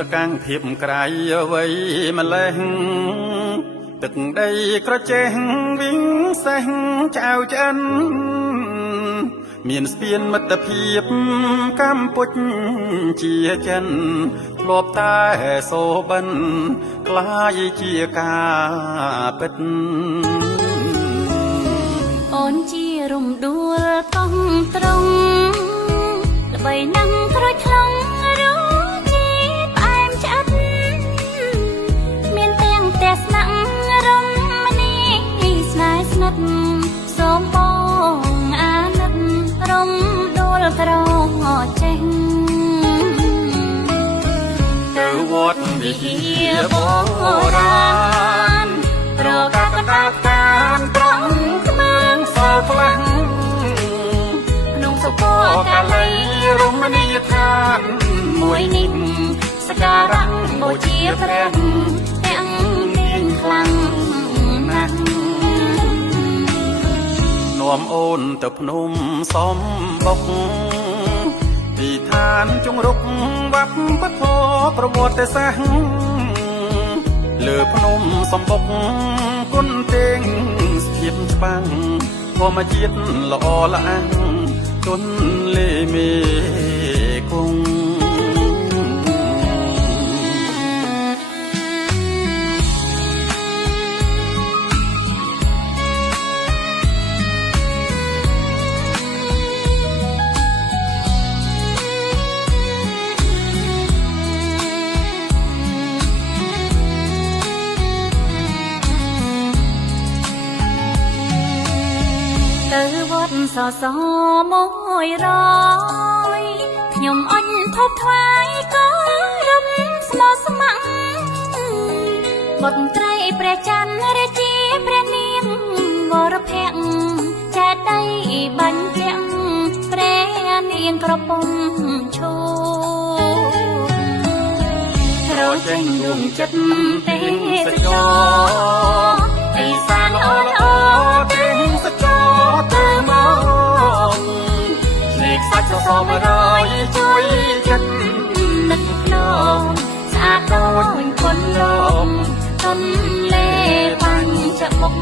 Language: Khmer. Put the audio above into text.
តកាំងភាពក្រៃអ្វីម្លេះទឹកដីក្រចេះវិញសេះចៅឆ្អិនមានស្ពានមិត្តភាពកម្ពុជាចិនធ្លាប់តែសូបិនក្លាយជាការពិតអូនជារំដួលកោះត្រង់ល្បីណាស់ក្រូចថ្លុងរជាផ្អែមឆ្អិតមានទាំងផ្ទះស្នាក់រមនីស្នេហ៍ស្និទ្ធសូមបងអាណិតរំដួលក្រចេះទៅវត្តវិហារបុរាណរកកតាតានត្រង់ក្មើងសល់ផ្លាំងក្នុងសុពកាលីរមណីយដ្ឋានមួយនេះសក្ការៈបូជាព្រះទាំងទាញខ្លាំងណាស់នាំអូនទៅភ្នំសំបុកទីឋានជង្រុកវប្បធម៌ប្រវត្តិសាស្ត្រលើភ្នំសំបុកគុនទេងស្ថិតច្បាំងធម្មជាតិល្អល្អាំងជន់លេមេគង់ទៅវត្តសស100ខ្ញុំអញធប់ថ្វាយក៏រំស្មោះស្ម័គ្របុត្រីព្រះច័ន្ទរាជាព្រះនាងវរភ័ក្រចេតិយបញ្ជាក់ព្រះនាងក្រពុំឈូរចេញដួងចិត្តទេសចរទីសានអូនអូទេសចរទៅមកឆ្លេកសាច់សសមរយជួយចិត្តនឹកភ្នំស្អាតដូចគុនលំទន្លេបញ្ចមុខ